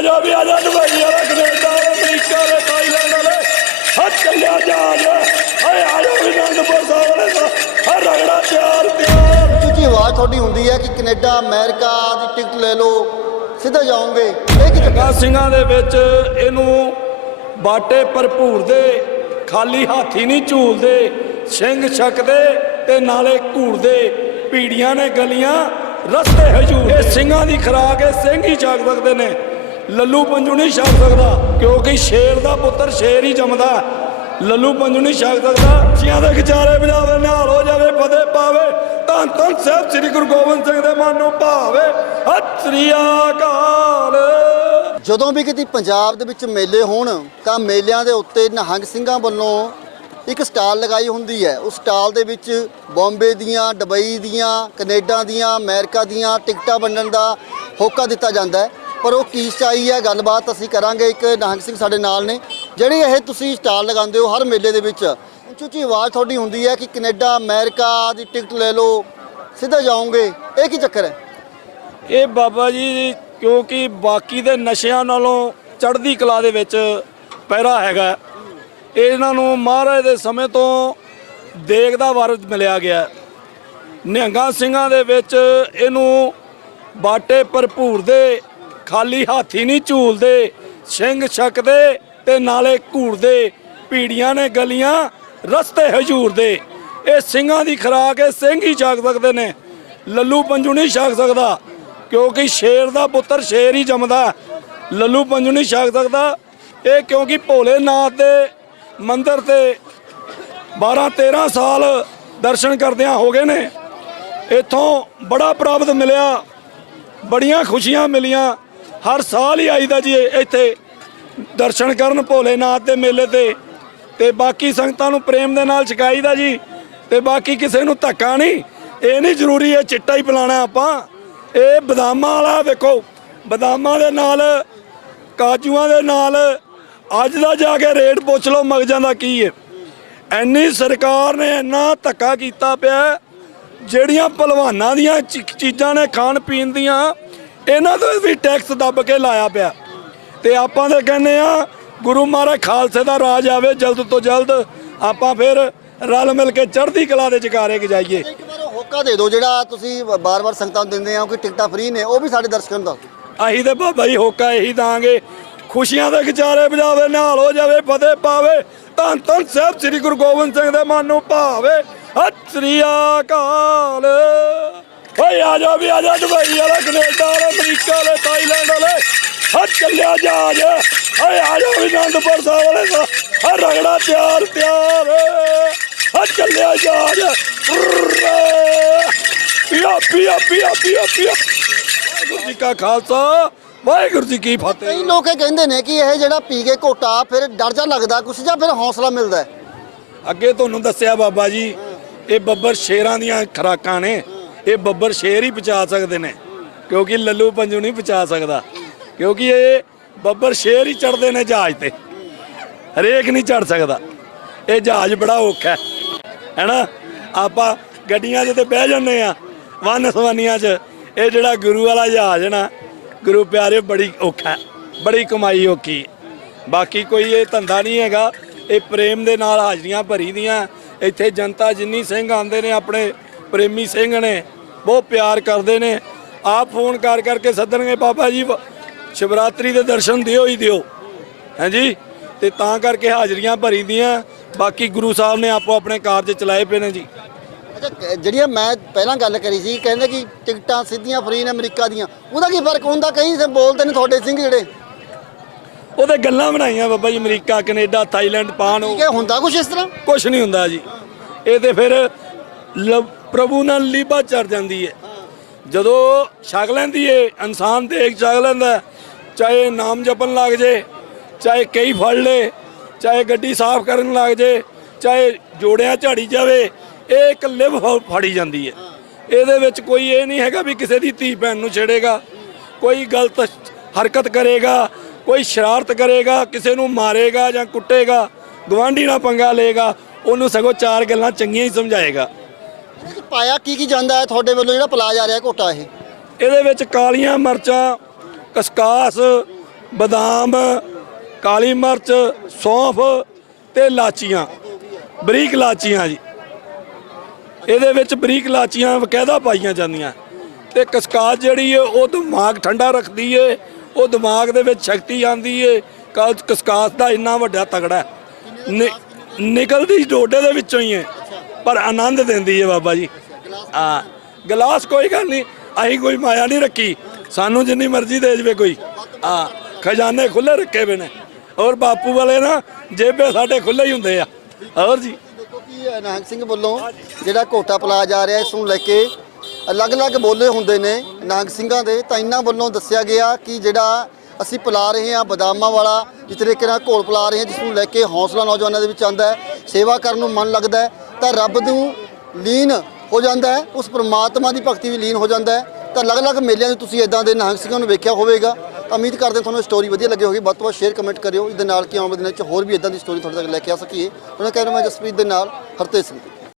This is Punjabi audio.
ਆਜਾ ਵੀ ਆਜਾ ਦੁਬਈ ਵਾਲਾ ਕੈਨੇਡਾ ਵਾਲਾ ਅਮਰੀਕਾ ਵਾਲਾ ਥਾਈਲੈਂਡ ਵਾਲਾ। ਹੱਥ ਚੱਲਿਆ ਜਹਾਜ਼ ਹਾਏ ਆਜਾ ਵੀ ਅਨੰਦਪੁਰ ਸਾਹਿਬ ਵਾਲੇ ਦਾ ਹਰ ਰਗੜਾ ਪਿਆਰ ਪਿਆਰ। ਉੱਚੀ ਆਵਾਜ਼ ਤੁਹਾਡੀ ਹੁੰਦੀ ਹੈ ਕਿ ਕੈਨੇਡਾ ਅਮਰੀਕਾ ਦੀ ਟਿਕਟ ਲੈ ਲਓ ਸਿੱਧਾ ਜਾਓਗੇ। ਇਹ ਕੀ ਜਗਾ ਸਿੰਘਾਂ ਦੇ ਵਿੱਚ ਇਹਨੂੰ ਬਾਟੇ ਭਰਪੂਰ ਦੇ ਖਾਲੀ ਹਾਥੀ ਨਹੀਂ ਝੂਲਦੇ ਸਿੰਘ ਛਕਦੇ ਤੇ ਨਾਲੇ ਘੂਰਦੇ। ਪੀੜੀਆਂ ਨੇ ਗਲੀਆਂ ਰਸਤੇ ਹਜੂਰ। ਇਹ ਸਿੰਘਾਂ ਦੀ ਖਰਾਕ ਹੈ ਸਿੰਘ ਹੀ ਛਕ ਸਕਦੇ ਨੇ। ਲੱਲੂ ਪੰਜੂ ਨਹੀਂ ਛਕ ਸਕਦਾ, ਕਿਉਂਕਿ ਸ਼ੇਰ ਦਾ ਪੁੱਤਰ ਸ਼ੇਰ ਹੀ ਜੰਮਦਾ। ਲੱਲੂ ਪੰਜੂ ਨਹੀਂ ਛਕ ਸਕਦਾ ਚੀਆਂ ਦੇ ਵਿਚਾਰੇ ਬਜਾਵੇ ਨਿਹਾਲ ਹੋ ਜਾਵੇ ਫਤਿਹ ਪਾਵੇ ਧੰਨ ਧੰਨ ਸਾਹਿਬ ਸ੍ਰੀ ਗੁਰੂ ਗੋਬਿੰਦ ਸਿੰਘ ਦੇ ਮਨ ਨੂੰ ਭਾਵੇ। ਸਤਿ ਸ੍ਰੀ ਅਕਾਲ। ਜਦੋਂ ਵੀ ਕਿਤੇ ਪੰਜਾਬ ਦੇ ਵਿੱਚ ਮੇਲੇ ਹੋਣ, ਤਾਂ ਮੇਲਿਆਂ ਦੇ ਉੱਤੇ ਨਿਹੰਗ ਸਿੰਘਾਂ ਵੱਲੋਂ ਇੱਕ ਸਟਾਲ ਲਗਾਈ ਹੁੰਦੀ ਹੈ। ਉਸ ਸਟਾਲ ਦੇ ਵਿੱਚ ਬੰਬੇ ਦੀਆਂ, ਦੁਬਈ ਦੀਆਂ, ਕੈਨੇਡਾ ਦੀਆਂ, ਅਮਰੀਕਾ ਦੀਆਂ ਟਿਕਟਾਂ ਵੰਡਣ ਦਾ ਹੋਕਾ ਦਿੱਤਾ ਜਾਂਦਾ ਹੈ। ਪਰ ਉਹ ਕੀ ਸਚਾਈ ਹੈ? ਗੱਲਬਾਤ ਅਸੀਂ ਕਰਾਂਗੇ। ਇੱਕ ਨਿਹੰਗ ਸਿੰਘ ਸਾਡੇ ਨਾਲ ਨੇ, ਜਿਹੜੀ ਇਹ ਤੁਸੀਂ ਸਟਾਲ ਲਗਾਉਂਦੇ ਹੋ ਹਰ ਮੇਲੇ ਦੇ ਵਿੱਚ। ਉੱਚੀ ਉੱਚੀ ਆਵਾਜ਼ ਤੁਹਾਡੀ ਹੁੰਦੀ ਹੈ ਕਿ ਕੈਨੇਡਾ, ਅਮਰੀਕਾ ਦੀ ਟਿਕਟ ਲੈ ਲਓ, ਸਿੱਧਾ ਜਾਓਗੇ। ਇਹ ਕੀ ਚੱਕਰ ਹੈ? ਇਹ ਬਾਬਾ ਜੀ, ਕਿਉਂਕਿ ਬਾਕੀ ਦੇ ਨਸ਼ਿਆਂ ਨਾਲੋਂ ਚੜ੍ਹਦੀ ਕਲਾ ਦੇ ਵਿੱਚ ਪਹਿਰਾ ਹੈਗਾ ਇਹਨਾਂ ਨੂੰ ਮਹਾਰਾਜ ਦੇ ਸਮੇਂ ਤੋਂ ਦੇਗ ਦਾ ਵਰ ਮਿਲਿਆ ਗਿਆ। ਨਿਹੰਗਾਂ ਸਿੰਘਾਂ ਦੇ ਵਿੱਚ ਇਹਨੂੰ ਬਾਟੇ ਭਰਪੂਰ ਦੇ ਖਾਲੀ ਹਾਥੀ ਨਹੀਂ ਝੂਲਦੇ, ਸਿੰਘ ਛਕਦੇ ਤੇ ਨਾਲੇ ਘੂਰਦੇ, ਪੀੜੀਆਂ ਨੇ ਗਲੀਆਂ ਰਸਤੇ ਹਜੂਰ ਦੇ ਇਹ ਸਿੰਘਾਂ ਦੀ ਖਰਾਕ, ਇਹ ਸਿੰਘ ਹੀ ਛਕ ਸਕਦੇ ਨੇ। ਲੱਲੂ ਪੰਜੂ ਨਹੀਂ ਛਕ ਸਕਦਾ, ਕਿਉਂਕਿ ਸ਼ੇਰ ਦਾ ਪੁੱਤਰ ਸ਼ੇਰ ਹੀ ਜੰਮਦਾ। ਲੱਲੂ ਪੰਜੂ ਨਹੀਂ ਛਕ ਸਕਦਾ, ਇਹ ਕਿਉਂਕਿ ਭੋਲੇ ਨਾਥ ਦੇ ਮੰਦਿਰ ਤੇ 12 13 ਸਾਲ ਦਰਸ਼ਨ ਕਰਦਿਆਂ ਹੋ ਗਏ ਨੇ। ਇੱਥੋਂ ਬੜਾ ਪ੍ਰਾਪਤ ਮਿਲਿਆ, ਬੜੀਆਂ ਖੁਸ਼ੀਆਂ ਮਿਲੀਆਂ। ਹਰ ਸਾਲ ਹੀ ਆਈਦਾ ਜੀ ਇੱਥੇ ਦਰਸ਼ਨ ਕਰਨ ਭੋਲੇਨਾਥ ਦੇ ਮੇਲੇ ਤੇ। ਤੇ ਬਾਕੀ ਸੰਗਤਾਂ ਨੂੰ ਪ੍ਰੇਮ ਦੇ ਨਾਲ ਛਕਾਈਦਾ ਜੀ। ਤੇ ਬਾਕੀ ਕਿਸੇ ਨੂੰ ਧੱਕਾ ਨਹੀਂ, ਇਹ ਨਹੀਂ ਜ਼ਰੂਰੀ ਹੈ ਚਿੱਟਾ ਹੀ ਪਿਲਾਣਾ ਆਪਾਂ। ਇਹ ਬਦਾਮਾਂ ਵਾਲਾ ਵੇਖੋ, ਬਦਾਮਾਂ ਦੇ ਨਾਲ, ਕਾਜੂਆਂ ਦੇ ਨਾਲ ਅੱਜ ਦਾ ਜਾ ਕੇ ਰੇਟ ਪੁੱਛ ਲਓ ਮਗਜਾਂ ਦਾ ਕੀ ਹੈ ਐਨੀ ਸਰਕਾਰ ਨੇ ਇੰਨਾ ਧੱਕਾ ਕੀਤਾ ਪਿਆ ਜਿਹੜੀਆਂ ਪਹਿਲਵਾਨਾਂ ਦੀਆਂ ਚੀਜ਼ਾਂ ਨੇ ਖਾਣ ਪੀਣ ਦੀਆਂ ਇਹਨਾਂ ਤੋਂ ਵੀ ਟੈਕਸ ਦੱਬ ਕੇ ਲਾਇਆ ਪਿਆ। ਤੇ ਆਪਾਂ ਤਾਂ ਕਹਿੰਦੇ ਆ ਗੁਰੂ ਮਹਾਰਾਜ ਖਾਲਸੇ ਦਾ ਰਾਜ ਆਵੇ ਜਲਦ ਤੋਂ ਜਲਦ ਆਪਾਂ ਫਿਰ ਰਲ ਮਿਲ ਕੇ ਚੜ੍ਹਦੀ ਕਲਾ ਦੇ ਜਕਾਰੇ ਜਾਈਏ। ਇੱਕ ਵਾਰ ਹੋਕਾ ਦੇ ਦਿਓ ਜਿਹੜਾ ਤੁਸੀਂ ਬਾਰ-ਬਾਰ ਸੰਗਤਾਂ ਨੂੰ ਦਿੰਦੇ ਆ ਕਿ ਟਿਕਟਾਂ ਫ੍ਰੀ ਨੇ ਉਹ ਵੀ ਸਾਡੇ ਦਰਸ਼ਕਾਂ ਨੂੰ ਦੱਸ ਅਸੀਂ ਤੇ ਬਾਬਾ ਜੀ ਹੋਕਾ ਇਹੀ ਦਾਂਗੇ ਖੁਸ਼ੀਆਂ ਦੇ ਵਿਚਾਰੇ ਵਜਾਵੇ ਨਿਹਾਲ ਹੋ ਜਾਵੇ ਫਤਿਹ ਪਾਵੇ। ਧੰਨ ਧੰਨ ਸਾਹਿਬ ਸ੍ਰੀ ਗੁਰੂ ਗੋਬਿੰਦ ਸਿੰਘ ਦੇ ਮਨ ਨੂੰ ਭਾਵੇ। ਸਤਿ ਸ੍ਰੀ ਅਕਾਲ। ਓਏ ਆ ਜਾ ਵੀ, ਆ ਜਾ ਦੁਬਈ ਵਾਲਾ ਕੈਨੇਡਾ ਵਾਲਾ, ਅਮਰੀਕਾ ਵਾਲਾ, ਥਾਈਲੈਂਡ ਵਾਲਾ। ਹੱਥ ਚੱਲਿਆ ਜਹਾਜ਼। ਓਏ ਆ ਜਾ ਵੀ, ਅਨੰਦਪੁਰ ਸਾਹਿਬ ਵਾਲੇ ਦਾ। ਹਰ ਰਗੜਾ ਪਿਆਰ ਪਿਆਰ ਹੱਥ ਚੱਲਿਆ ਜਾ ਪੀਆ ਪੀਆ ਪੀਆ ਪੀਆ ਪੀਆ ਵਾਹਿਗੁਰੂ ਜੀ ਕਾ ਖਾਲਸਾ। ਵਾਹਿਗੁਰੂ ਜੀ ਕੀ ਫਤਿਹ। ਕਈ ਲੋਕ ਇਹ ਕਹਿੰਦੇ ਨੇ ਕਿ ਇਹ ਜਿਹੜਾ ਪੀ ਕੇ ਘੋਟਾ ਫਿਰ ਡਰ ਜਾ ਲੱਗਦਾ ਕੁਛ ਜਾਂ ਫਿਰ ਹੌਸਲਾ ਮਿਲਦਾ ਹੈ। ਅੱਗੇ ਤੁਹਾਨੂੰ ਦੱਸਿਆ ਬਾਬਾ ਜੀ ਇਹ ਬੱਬਰ ਸ਼ੇਰਾਂ ਦੀਆਂ ਖਰਾਕਾਂ ਨੇ। ਇਹ ਬੱਬਰ ਸ਼ੇਰ ਹੀ ਪਚਾ ਸਕਦੇ ਨੇ ਕਿਉਂਕਿ ਲੱਲੂ ਪੰਜੂ ਨਹੀਂ ਪਚਾ ਸਕਦਾ। ਕਿਉਂਕਿ ਇਹ ਬੱਬਰ ਸ਼ੇਰ ਹੀ ਚੜਦੇ ਨੇ ਜਹਾਜ਼ ਤੇ। ਹਰੇਕ ਨਹੀਂ ਚੜ ਸਕਦਾ। ਇਹ ਜਹਾਜ਼ ਬੜਾ ਔਖਾ ਹੈ ਹੈਨਾ? ਆਪਾਂ ਗੱਡੀਆਂ 'ਚ ਤੇ ਬਹਿ ਜਾਂਦੇ ਆ ਵਨ ਸਵੰਨੀਆਂ 'ਚ। ਇਹ ਜਿਹੜਾ ਗੁਰੂ ਵਾਲਾ ਜਹਾਜ਼ ਨਾ ਗੁਰੂ ਪਿਆਰੇ, ਬੜੀ ਔਖਾ ਬੜੀ ਕਮਾਈ ਔਖੀ। ਬਾਕੀ ਕੋਈ ਇਹ ਧੰਦਾ ਨਹੀਂ ਹੈਗਾ, ਇਹ ਪ੍ਰੇਮ ਦੇ ਨਾਲ ਹਾਜ਼ਰੀਆਂ ਭਰੀ ਦੀਆਂ। ਇੱਥੇ ਜਨਤਾ ਜਿੰਨੀ ਸਿੰਘ ਆਉਂਦੇ ਨੇ, ਆਪਣੇ ਪ੍ਰੇਮੀ ਸਿੰਘ ਨੇ, ਬਹੁਤ ਪਿਆਰ ਕਰਦੇ ਨੇ। ਆਪ ਫੋਨ ਕਰ ਕਰਕੇ ਸੱਦਣਗੇ, ਬਾਬਾ ਜੀ ਸ਼ਿਵਰਾਤਰੀ ਦੇ ਦਰਸ਼ਨ ਦਿਓ ਹੀ ਦਿਓ। ਹਾਂਜੀ? ਤੇ ਤਾਂ ਕਰਕੇ ਹਾਜ਼ਰੀਆਂ ਭਰੀ ਦੀਆਂ। ਬਾਕੀ ਗੁਰੂ ਸਾਹਿਬ ਨੇ ਆਪੋ ਆਪਣੇ ਕਾਰਜ ਚਲਾਏ ਪਏ ਨੇ ਜੀ। ਜਿਹੜੀਆਂ ਮੈਂ ਪਹਿਲਾਂ ਗੱਲ ਕਰੀ ਸੀ ਕਹਿੰਦੇ ਕਿ ਟਿਕਟਾਂ ਸਿੱਧੀਆਂ ਫ੍ਰੀ ਨੇ ਅਮਰੀਕਾ ਦੀਆਂ। ਉਹਦਾ ਕੀ ਫ਼ਰਕ ਹੁੰਦਾ? ਕਈ ਸੇ ਬੋਲਦੇ ਨੇ ਤੁਹਾਡੇ ਸਿੰਘ ਜਿਹੜੇ। ਉਹਦੇ ਗੱਲਾਂ ਬਣਾਈਆਂ Baba ji America Canada Thailand ਪਾਣ ਠੀਕ ਹੈ ਹੁੰਦਾ ਕੁਛ ਇਸ ਤਰ੍ਹਾਂ? ਕੁਝ ਨਹੀਂ ਹੁੰਦਾ ਜੀ। ਇਹ ਤੇ ਫਿਰ ਪ੍ਰਭੂ ਨਾਲ ਲੀਬਾ ਚੜ ਜਾਂਦੀ ਹੈ ਜਦੋਂ ਛਕ ਲੈਂਦੀ ਏ ਇਨਸਾਨ ਦੇਖ ਛਕ ਲੈਂਦਾ ਚਾਹੇ ਨਾਮ ਜਪਣ ਲੱਗ ਜੇ ਚਾਹੇ ਕਈ ਫੜ ਲੇ ਚਾਹੇ ਗੱਡੀ ਸਾਫ਼ ਕਰਨ ਲੱਗ ਜੇ ਚਾਹੇ ਜੋੜਿਆਂ ਝਾੜੀ ਜਾਵੇ ਇਹ ਇੱਕ ਲਿਵ ਫੜੀ ਜਾਂਦੀ ਹੈ। ਇਹਦੇ ਵਿੱਚ ਕੋਈ ਇਹ ਨਹੀਂ ਹੈਗਾ ਵੀ ਕਿਸੇ ਦੀ ਧੀ ਭੈਣ ਨੂੰ ਛੇੜੇਗਾ ਕੋਈ ਗਲਤ ਹਰਕਤ ਕਰੇਗਾ ਕੋਈ ਸ਼ਰਾਰਤ ਕਰੇਗਾ ਕਿਸੇ ਨੂੰ ਮਾਰੇਗਾ ਜਾਂ ਕੁੱਟੇਗਾ ਗਵਾਂਢੀ ਨਾਲ ਪੰਗਾ ਲਏਗਾ ਉਹਨੂੰ ਸਗੋਂ ਚਾਰ ਗੱਲਾਂ ਚੰਗੀਆਂ ਹੀ ਸਮਝਾਏਗਾ। ਪਾਇਆ ਕੀ ਕੀ ਜਾਂਦਾ ਹੈ ਤੁਹਾਡੇ ਵੱਲੋਂ ਜਿਹੜਾ ਪਲਾ ਜਾ ਰਿਹਾ ਘੋਟਾ ਇਹ? ਇਹਦੇ ਵਿੱਚ ਕਾਲੀਆਂ ਮਰਚਾਂ ਕਸਕਾਸ ਬਦਾਮ ਕਾਲੀ ਮਿਰਚ ਸੌਂਫ ਤੇ ਲਾਚੀਆਂ। ਬਰੀਕ ਲਾਚੀਆਂ ਜੀ। ਇਹਦੇ ਵਿੱਚ ਬਰੀਕ ਲਾਚੀਆਂ ਵਕਾਇਦਾ ਪਾਈਆਂ ਜਾਂਦੀਆਂ। ਤੇ ਕਸਕਾਸ ਜਿਹੜੀ ਹੈ ਉਹ ਦਿਮਾਗ ਠੰਡਾ ਰੱਖਦੀ ਏ, ਉਹ ਦਿਮਾਗ ਦੇ ਵਿੱਚ ਸ਼ਕਤੀ ਆਂਦੀ ਏ। ਕਾ- ਕਸਕਾਸ ਦਾ ਇੰਨਾ ਵੱਡਾ ਤਗੜਾ ਨਿ- ਨਿਕਲਦੀ ਡੋਡੇ ਦੇ ਵਿੱਚੋਂ ਹੀ ਹੈ ਪਰ ਆਨੰਦ ਦਿੰਦੀ ਏ ਬਾਬਾ ਜੀ। ਆ, ਗਲਾਸ ਕੋਈ ਗੱਲ ਨਹੀਂ, ਅਸੀਂ ਕੋਈ ਮਾਇਆ ਨਹੀਂ ਰੱਖੀ। ਸਾਨੂੰ ਜਿੰਨੀ ਮਰਜ਼ੀ ਦੇ ਜਵੇ ਕੋਈ। ਆ, ਖਜ਼ਾਨੇ ਖੁੱਲੇ ਰੱਖੇ ਵੇ ਨੇ। ਔਰ ਬਾਪੂ ਵਾਲੇ ਨਾ, ਜੇਬੇ ਸਾਡੇ ਖੁੱਲੇ ਹੀ ਹੁੰਦੇ ਆ। ਹੋਰ ਜੀ। ਕਿ ਨਿਹੰਗ ਸਿੰਘ ਵੱਲੋਂ ਜਿਹੜਾ ਘੋਟਾ ਪਲਾਇਆ ਜਾ ਰਿਹਾ, ਇਸ ਨੂੰ ਲੈ ਕੇ ਅਲੱਗ-ਅਲੱਗ ਬੋਲੇ ਹੁੰਦੇ ਨੇ ਨਿਹੰਗ ਸਿੰਘਾਂ ਦੇ। ਤਾਂ ਇਹਨਾਂ ਵੱਲੋਂ ਦੱਸਿਆ ਗਿਆ ਕਿ ਜਿਹੜਾ ਅਸੀਂ ਪਿਲਾ ਰਹੇ ਹਾਂ ਬਦਾਮਾਂ ਵਾਲਾ, ਜਿਸ ਤਰੀਕੇ ਨਾਲ ਘੋਲ ਪਿਲਾ ਰਹੇ ਹਾਂ, ਜਿਸ ਨੂੰ ਲੈ ਕੇ ਹੌਸਲਾ ਨੌਜਵਾਨਾਂ ਦੇ ਵਿੱਚ ਆਂਦਾ ਹੈ, ਸੇਵਾ ਕਰਨ ਨੂੰ ਮਨ ਲੱਗਦਾ ਹੈ, ਤਾਂ ਰੱਬ ਨੂੰ ਲੀਨ ਹੋ ਜਾਂਦਾ ਹੈ, ਉਸ ਪ੍ਰਮਾਤਮਾ ਦੀ ਭਗਤੀ ਵੀ ਲੀਨ ਹੋ ਜਾਂਦਾ ਹੈ। ਤਾਂ ਅਲੱਗ-ਅਲੱਗ ਮੇਲਿਆਂ 'ਚ ਤੁਸੀਂ ਇਦਾਂ ਦੇ ਨਿਹੰਗ ਸਿੰਘਾਂ ਨੂੰ ਵੇਖਿਆ ਹੋਵੇਗਾ। ਉਮੀਦ ਕਰਦੇ ਹਾਂ ਤੁਹਾਨੂੰ ਸਟੋਰੀ ਵਧੀਆ ਲੱਗੀ ਹੋਗੀ ਵੱਧ ਤੋਂ ਵੱਧ ਸ਼ੇਅਰ ਕਮੈਂਟ ਕਰਿਓ। ਇਹਦੇ ਨਾਲ ਕਿ ਆਉਣ ਵਾਲੇ ਦਿਨਾਂ 'ਚ ਹੋਰ ਵੀ ਇਦਾਂ ਦੀ ਸਟੋਰੀ ਤੁਹਾਡੇ ਤੱਕ ਲੈ ਕੇ ਆ ਸਕੀਏ। ਉਹਨਾਂ ਕਹਿਣਾ ਮੈਂ ਜਸਪ੍ਰੀਤ ਦੇ ਨਾਲ ਹਰਤੇਜ ਸਿੰਘ।